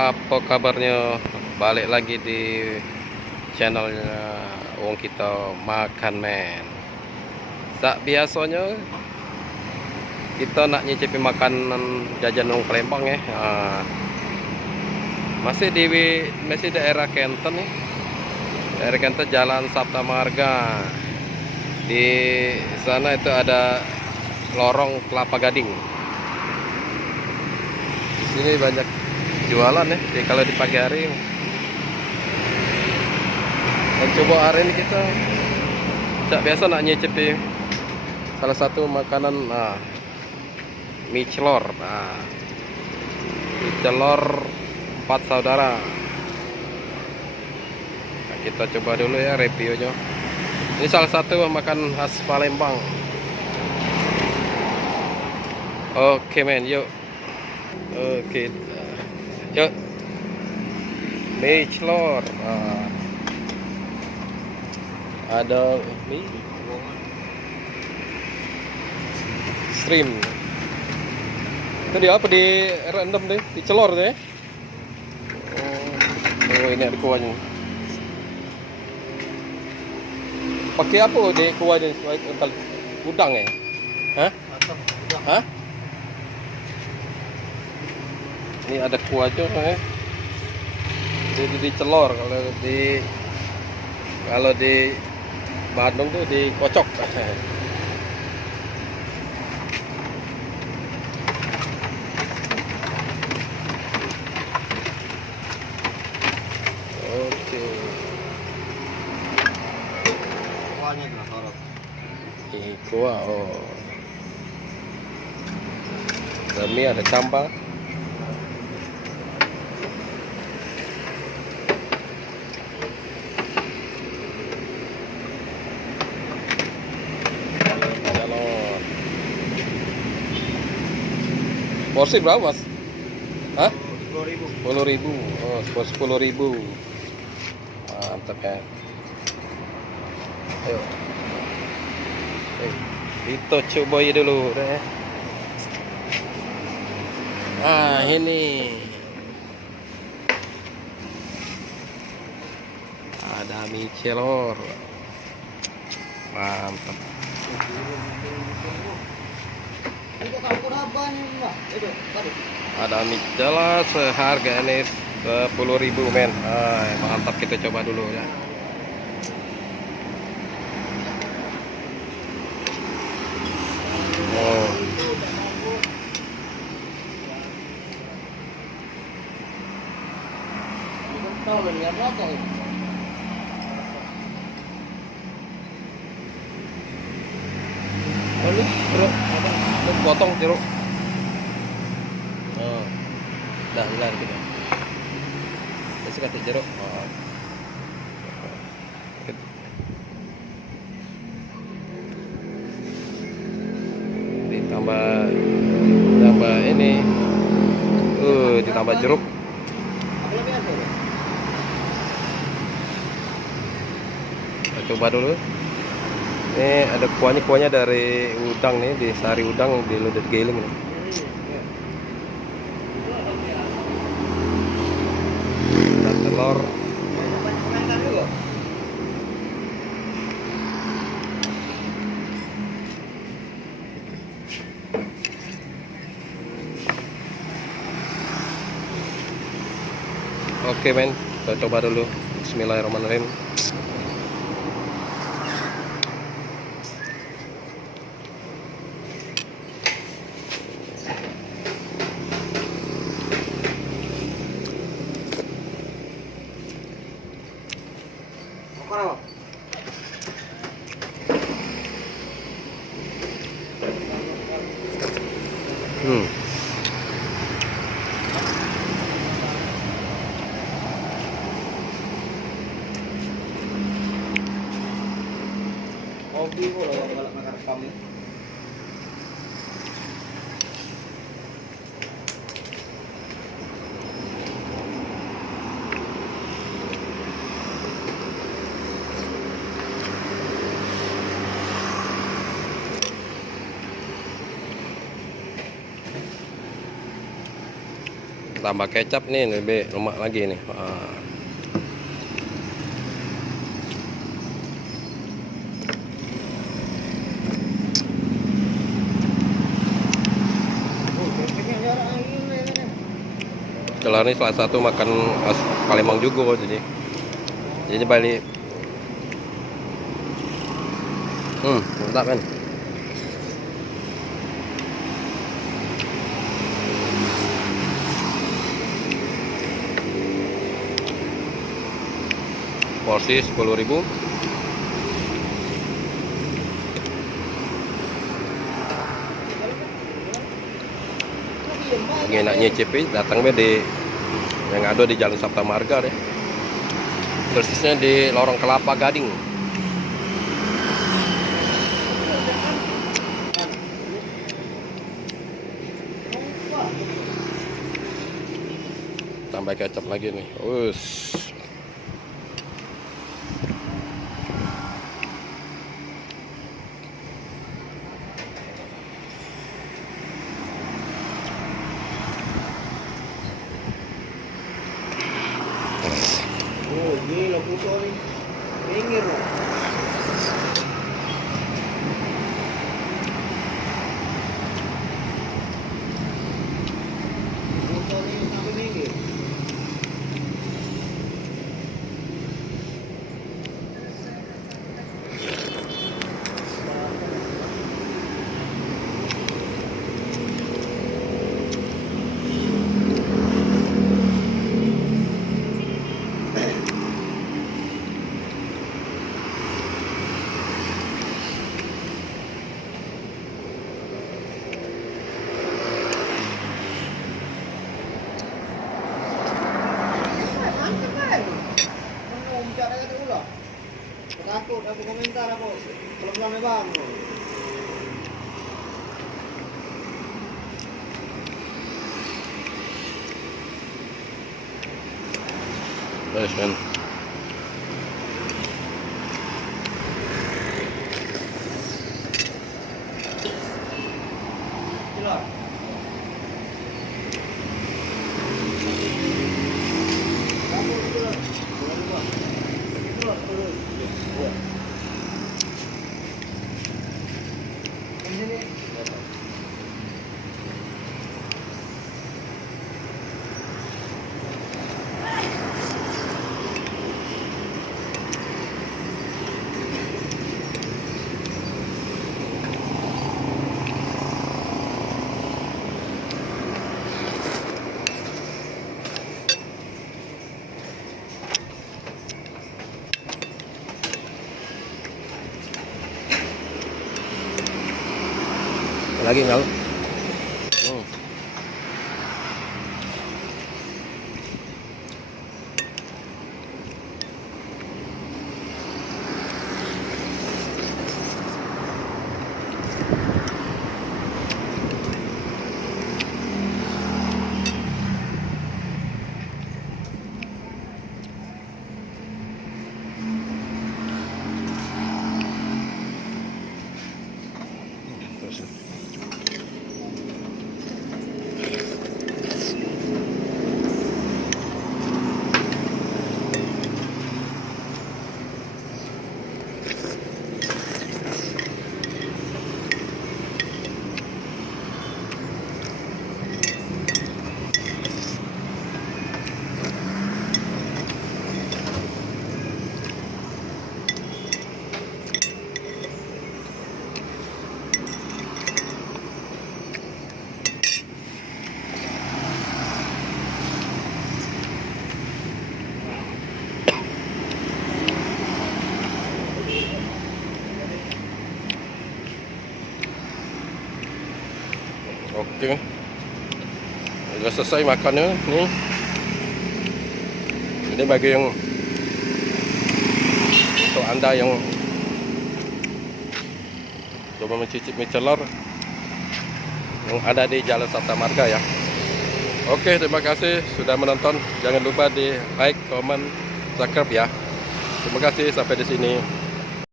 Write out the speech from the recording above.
Apa kabarnya? Balik lagi di channelnya Wong kita makan men. Tak biasanya kita nak nyicipi makanan jajan Wong Palembang ya. Masih daerah Kenten nih. Daerah Kenten Jalan Sabta Marga. Di sana itu ada lorong Kelapa Gading. Di sini banyak jualan ya. Jadi kalau di pagi hari, dan coba hari ini kita cak biasa nak nyicipi salah satu makanan mie celor. Mie celor 4 saudara. Nah, kita coba dulu ya reviewnya. Ini salah satu makan khas Palembang. Oke men, yuk. Oke, yuk. Mie celor. Ada mie stream. Itu dia apa di rendam deh, di celor deh. Oh, ini ada kuahnya. Pakai apa di kuahnya? Udang ya? Hah? Hah? Ini ada kuahnya ya. Jadi dicelor, kalau di Bandung tuh dikocok. Oke. Kuahnya berapa? Ini kuah. Oh. Ada mie, ada camba. Porsi berapa mas? Hah? 10.000. Oh, 10.000. Mantap ya. Ayo. Kita coba ya dulu deh. Ini ada mie celor. Mantap. Ada mie jelas seharga ini 10.000 men. Mantap, kita coba dulu ya. Oh. Ini jeruk apa? Potong jeruk. Oh. Dah gitu. Kasih kata jeruk. Oh. Ditambah ini. Ditambah jeruk. Kita coba dulu. Ini ada kuahnya dari udang nih, di sari udang di ludet giling nih. Dan telur. Oke men, kita coba dulu. Bismillahirrahmanirrahim. Hobi kok loh kalau makan kami. tambah kecap nih lebih lemak lagi nih. Kelar ini salah satu makan khas Palembang juga, jadi balik. Mantap kan. Porsi 10.000. Yang enak nyicipi datang di yang ada di Jalan Sabta Marga deh. Persisnya di Lorong Kelapa Gading. Tambah kecap lagi nih. Oh, gila puto nih. Minggir loh. Puto nih sampai minggir. Takut aku komentar aku pelan-pelan ya bang. Terus kan. Gila. Kamu gila. Lagi nggak? Oke, udah selesai makannya nih. Ini bagi yang untuk Anda yang coba mencicip mie celor yang ada di Jalan Sabta Marga ya. Oke, terima kasih sudah menonton. Jangan lupa di like, comment, subscribe ya. Terima kasih, sampai di sini.